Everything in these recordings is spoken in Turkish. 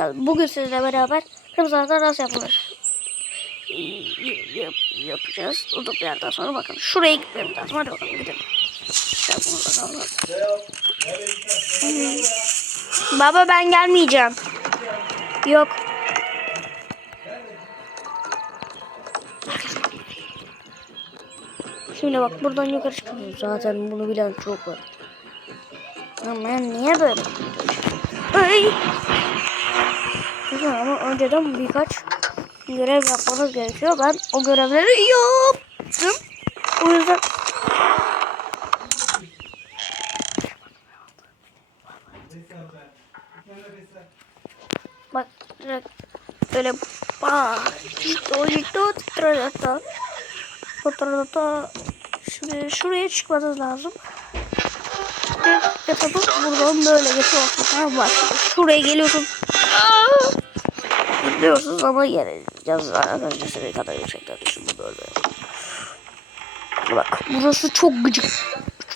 Bugün sizle beraber kırmızı anahtar nasıl yapılır? Yap- yapacağız. Da bir yerden sonra bakalım. Şuraya gitmem lazım. Hadi bakalım gidelim. Hı. Baba ben gelmeyeceğim. Yok. Şimdi bak buradan yukarı çıkıyoruz. Zaten bunu bilen çok var. Ama niye böyle? Ay. Önceden birkaç görev yapmanız gerekiyor. Ben o görevleri yaptım. O yüzden bak böyle bak Şimdi şuraya çıkmanız lazım. Bir etapı buradan böyle geçiyorsunuz. Ha bak şuraya geliyorsun. Aa! Gidiyorsunuz ama yere gideceğiz. Arkadaşlar ne kadar yüksekten şimdi böyle. Bak burası çok gıcık.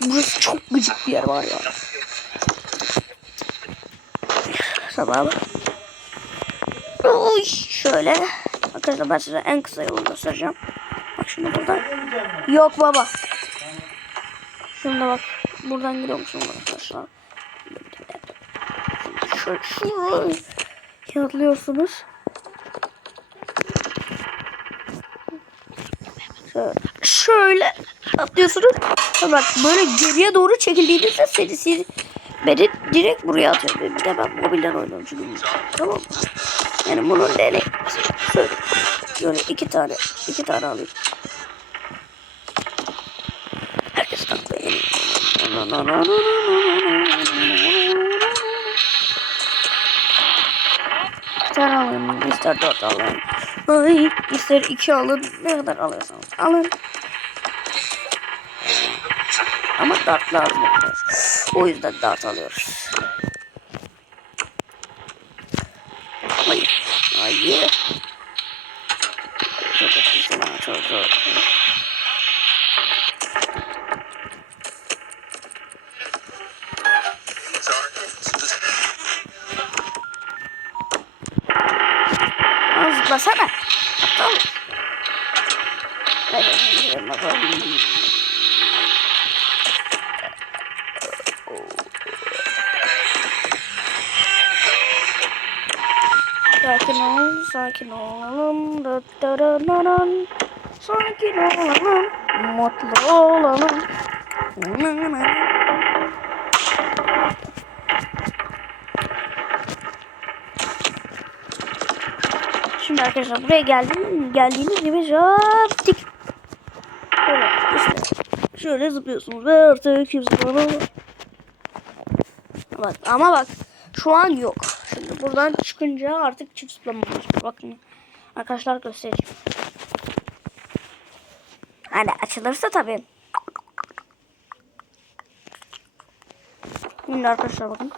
Burası çok gıcık bir yer var ya. Tamam. Oy, şöyle. Arkadaşlar ben size en kısa yolu göstereceğim. Bak şimdi buradan. Yok baba. Şimdi bak. Buradan gidiyormuşum arkadaşlar. Şöyle atlıyorsunuz. Şöyle, şöyle atlıyorsunuz. Bak böyle geriye doğru çekildiğinizde seni siz beni direkt buraya atıyor. Bir de ben mobilden oynuyorum çünkü. Tamam mı? Yani bunun deli. Şöyle, şöyle iki tane, iki tane alayım. Herkes taklayın. Bir tane alın, ister dört alın. Ay, ister iki alın. Ne kadar alıyorsanız alın. Ama dart lazım. O yüzden dart alıyoruz. Hayır. Hayır. Çok var. Çok çok. Zıplasana. Bakalım. Sakin ol, sakin olalım. Da. Sakin olalım, mutlu olalım. Na Şimdi arkadaşlar buraya geldim. Geldiğiniz gibi yaptık. Böyle işte. Şöyle zıplıyorsunuz ve artık kimse bana Bak ama bak şu an yok. Şimdi buradan çıkınca artık çift zıplamamız var. Bakın arkadaşlar göstereceğim. Hani açılırsa tabii. Şimdi arkadaşlar bakın.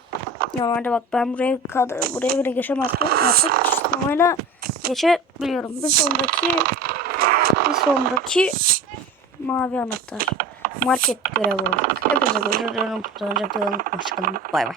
Normalde bak ben buraya kad- buraya bile geçemezdim. Artık zıplamayla geçebiliyorum. Bir sonraki bir sonraki mavi anahtar. Market görevi olacak. Hepinize görüşürüz. Hoşçakalın. Bay bay.